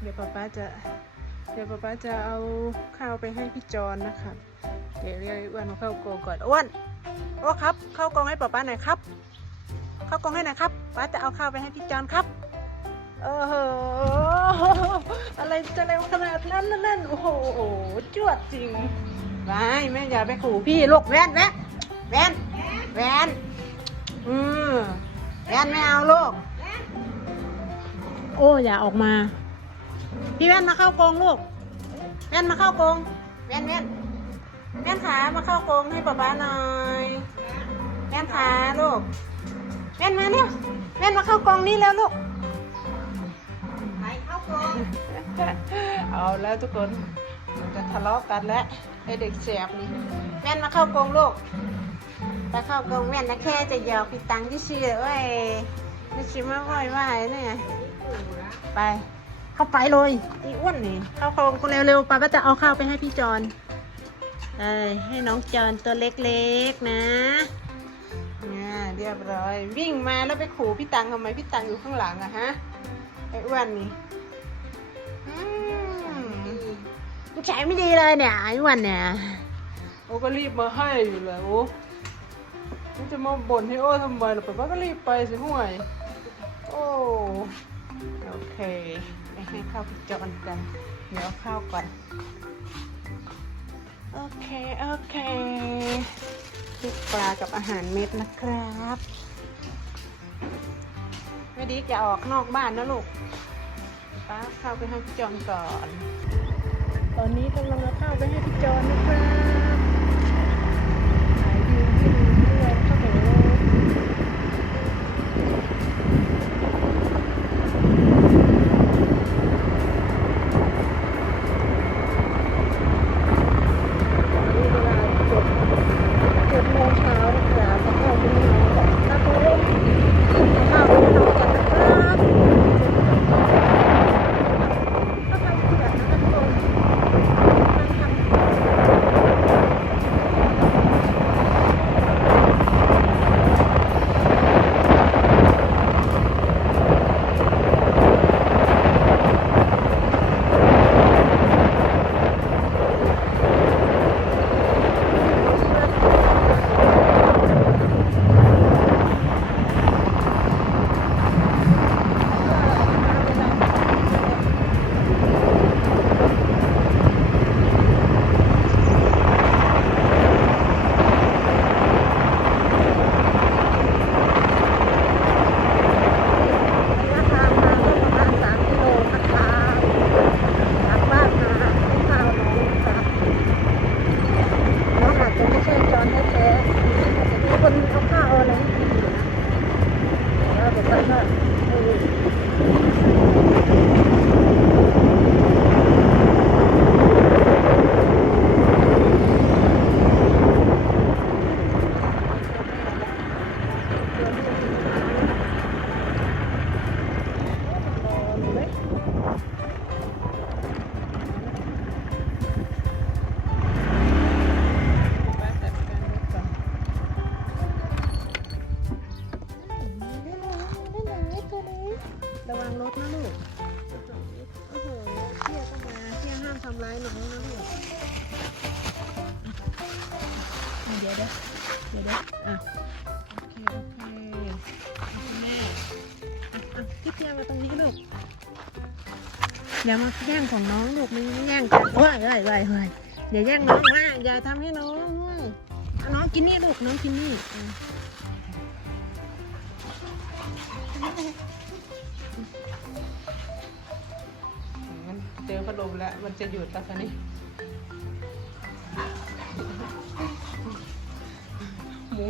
เดี๋ยวป๊าป๊าจะ เดี๋ยวป๊าป๊าจะเอาข้าวไปให้พี่จอนนะครับเดี๋ยวเรียกอ้วนมาเข้ากรงก่อนอ้วนอ้วนครับ เข้ากรงให้ป๊าป๊าหน่อยครับ เข้ากรงให้หน่อยครับ ป๊าจะเอาข้าวไปให้พี่จอนครับเออโหอะไรจะเร็วขนาดนั้นนั่นโอ้โหจวดจริงไม่แม่อย่าไปขู่พี่ลูกแว่นแว่นแว่นแว่นอืมแว่นไม่เอาลูกโอ้อย่าออกมา พี่แว่นมาเข้ากรงลูก แว่นมาเข้ากรงแว่นแว่นแว่นขามาเข้ากรงให้ป๊าป๊าหน่อยแว่นขาลูกแว่นมาเนี่ยแว่นมาเข้ากรงนี่แล้วลูกไปเข้ากรงเอาแล้วทุกคนมันจะทะเลาะกันแล้วไอเด็กแสบนี่แม่นมาเข้ากรงลูกถ้าเข้ากรงแม่นนะแค่จะหยอกพี่ตังที่ชื่อเว้ยไม่ชิมาว่อยว่าเนี่ยไป เข้าไปเลยอีอ้วนนี่เข้ากรงกูเร็วๆป้าก็จะเอาข้าวไปให้พี่จอนเอ้ยให้น้องจอนตัวเล็กๆนะเนี่ยเรียบร้อย วิ่งมาแล้วไปขู่พี่ตังทำไมพี่ตังอยู่ข้างหลังอะฮะไอ้อ้วนนี่อืมนิสัยไม่ดีเลยเนี่ยไอ้วนเนี่ยโอ้ก็รีบมาให้อยู่แล้วโอ้มันจะมาบ่นให้โอ้ทำไมล่ะป๊าป๊าก็รีบไปสิห่วยโอ้โอเค ไปให้ข้าวพี่จอนกัน เดี๋ยวข้าวก่อน โอเค โอเคลูกปลากับอาหารเม็ดนะครับไม่ดีจะออกนอกบ้านนะลูกป้าข้าไปให้พี่จอนก่อน ตอนนี้กำลังเอาข้าวไปให้พี่จอนนะครับำร้ายน้องนะลูกเดี๋ยวเดี๋ยวเดี๋ยวเดี๋ยวอะโอเคโอเคคุณแม่อะอะพี่เที่ยมาตรงนี้ลูกอย่ามาแย่งของน้องลูกมันแย่งกันว้ายว้ายว้ายว้ายอย่าแย่งน้องนะอย่าทำให้น้องเว้ยเอาน้องกินนี่ลูกน้องกินนี่ เจอพัดลมแล้ว มันจะหยุดแล้วคะนี่หมู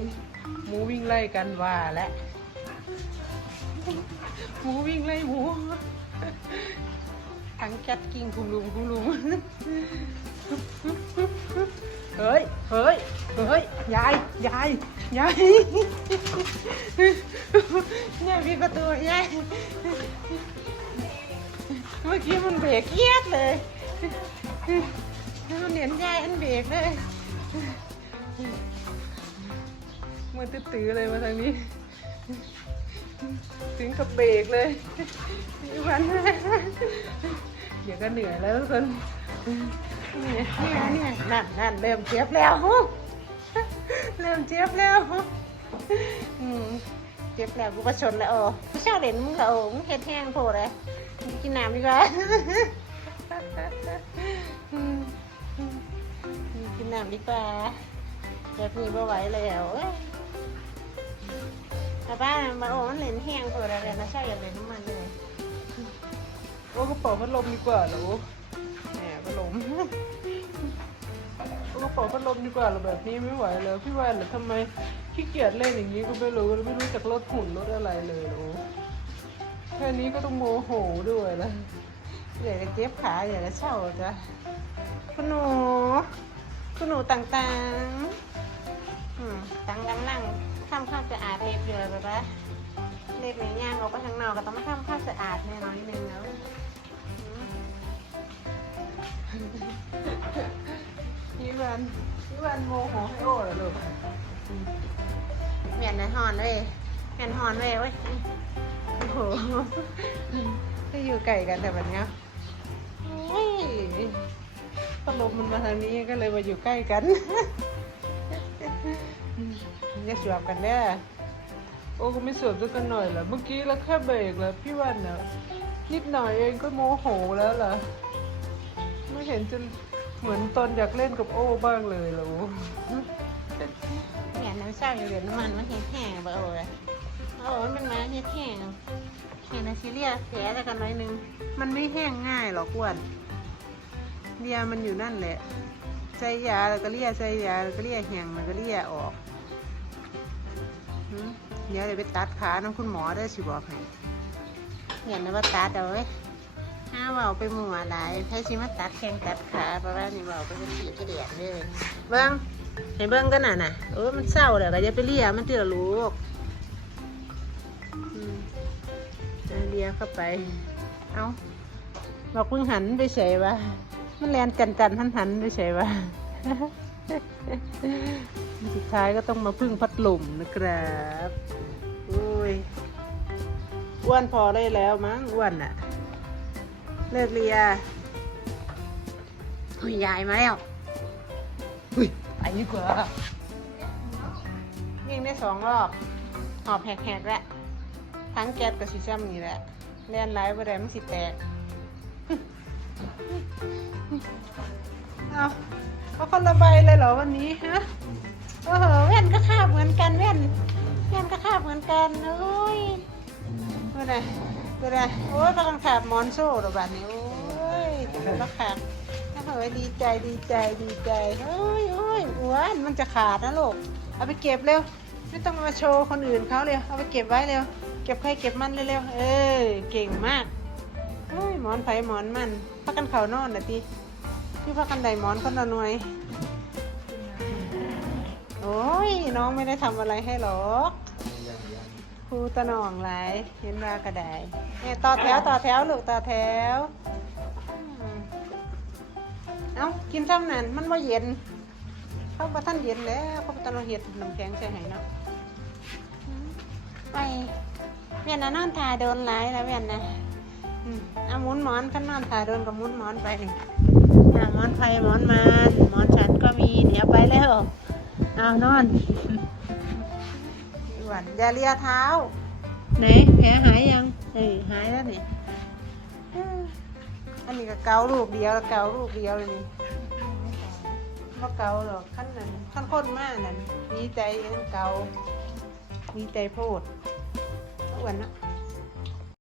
หมูวิ่งไล่กันว่าและหมูวิ่งไล่หมูทั้งแคทกิ้งคุณลุงคุณลุงเฮ้ย เฮ้ย เฮ้ย ยาย ยาย ยาย เนี่ยมีประตูยาย เมื่อกี้มันเบรกเอียดเลยมันเหนียนยายอันเบรกเลยมือตื้อๆเลยมาทางนี้ ถึงกับเบรกเลยวันยวก็เหนื่อยแล้วทุกคนเนี่ยเนี่ยเนี่ยนั่นนั่นเริ่มเจ็บแล้วเริ่มเจ็บแล้วเจ็บแล้วกูประชนแล้วโอ้กูชอบเด่นมึงเหรอโอ้มึงเห็ดแห้งโผล่เลย กินน้ำดีกว่ากินน้ำดีกว่าแบบนี้ไม่ไหวแล้วเอ้ยแต่บ้านมันโอ้มันเหลนแห้งโผล่อะไรนะใช่อย่าเหลนน้ำมันเลยโอ้กระเป๋าพัดลมดีกว่าเหรอแหมพัดลมโอ้กระเป๋าพัดลมดีกว่าหรอแบบนี้ไม่ไหวแล้วพี่วันเหรอทำไมขี้เกียจเล่นอย่างนี้ก็ไม่รู้ไม่รู้จักลดหุ่นลดอะไรเลยเหรอ แค่นี้ก็ต้องโมโหด้วยละเดี๋ยวจะเจ็บขาเดี๋ยวจะเช่าจ้ะคุณหนูคุณหนูต่างๆอืมต่างกำลังทำความสะอาดเล็บอยู่เลยปะเล็บในย่างออกไปข้างนอกก็ต้องมาทำความสะอาดแน่นอนนิดนึงแล้วพี่วันพี่วันโมโหให้โอ้เหรอลูกเหมียนในหอนเว้ยเหมียนหอนเว้ยเว้ย โอ้โหก็อยู่ไก่กันแต่แบบเนี้ยโอ้ยพัดลมมันมาทางนี้ก็เลยมาอยู่ใกล้กันอย่าสวบกันเด้อโอ้ก็ไม่สวมสักหน่อยเหรอ เมื่อกี้เราแค่เบรกแล้วพี่วันน่ะนิดหน่อยเองก็โมโหแล้วเหรอ ไม่เห็นจะเหมือนตอนอยากเล่นกับโอ้บ้างเลยเหรอเนี่ยน้ำเศร้าอยู่เหลือน้ำมันมันแห้งบ่โอ้ย โอ้มันมาเห็นแห้งเห็นนะซีเรียสเสียแต่กันหน่อยหนึง มันไม่แห้งง่ายหรอกอ้วนเลียมันอยู่นั่นแหละใจยาแล้วก็เลียใจยาแล้วก็เลียแห้งมันก็เลียออกเดี๋ยวเดี๋ยวไปตัดขาน้องคุณหมอได้สิบอกให้เห็นนะว่าตัดเอาไว้ห้าเบาไปหมู่อะไรใช้ชิมาตัดแข้งตัดขาเพราะว่านี่เบาไปเป็นสีกระเดียดเลยเบิ้งให้เบิ่งกันน่ะน่ะเออมันเศร้าแล้วก็อย่าไปเลียมันเตือลูก ลียเข้าไป เอาบอกเพิ่งหันไปเฉยวะมันแลนจันจันหันหันไปเฉยวะสุดท้ายก็ต้องมาพึ่งพัดลมนะครับอุ้ยอ้วนพอได้แล้วมั้งอ้วนอะเลิกเลียอุ้ยยายมาแล้วอุ้ยไปดีกว่าวิ่งได้สองรอบหอบแหกๆแล้ว ทั้งแก๊สกับซีซัมนี่แหละเล่นไลฟ์ไปได้มันสิแตก เอาเอาคนละใบเลยเหรอวันนี้ฮะโอ้โหแว่นก็คาบเหมือนกันแว่นแว่นก็คาบเหมือนกันโอ้ยไม่ได้ไม่ได้โอ้ยกำลังขาบมอนโซ่รอบ้านนี้โอ้ยแล้วขาบถ้าเฮ้ยดีใจดีใจดีใจเฮ้ยโอ้ยอ้วนมันจะขาดนะลูกเอาไปเก็บเร็วไม่ต้องมาโชว์คนอื่นเขาเลยเอาไปเก็บไว้เร็ว เก็บใครเก็บมันเร็วๆ เออ เก่งมากเฮ้ยหมอนไผ่หมอนมันพักกันเขานอนนะทีพี่พักกันไดหมอนคนละหน่วย โอ้ย น้องไม่ได้ทำอะไรให้หรอกครูตะนองหลายเห็นว่ากระไดเนี่ยต่อแถวต่อแถวลูกต่อแถว เอ้ากินซ้ำนั่นมันว่าเย็น เขาบ่ท่านเย็นแล้วเขาบ่ตะลงเห็ดน้ำแข็งใส่ให้เนาะ นน่ะนอนทาโดนหลายแล้วเวียนนะอืมเอาหมุนหมอนขันนอนทาโดนกับหมุนหมอนไปนี่อะหมอนไฟหมอนมันหมอนฉันก็มีเดี๋ยวไปแล้วเอานอนหวันอย่าเลียเท้าไหนแผลหายยังเอ้ยหายแล้วนี่อืมอันนี้ก็เกาลูกเดียวเกาลูกเดียวเลยนี่เพราะเกาหรอกขั้นนั้นขั้นข้นมากนั่นมีใจนั่นเกามีใจโพด อ้วนนะ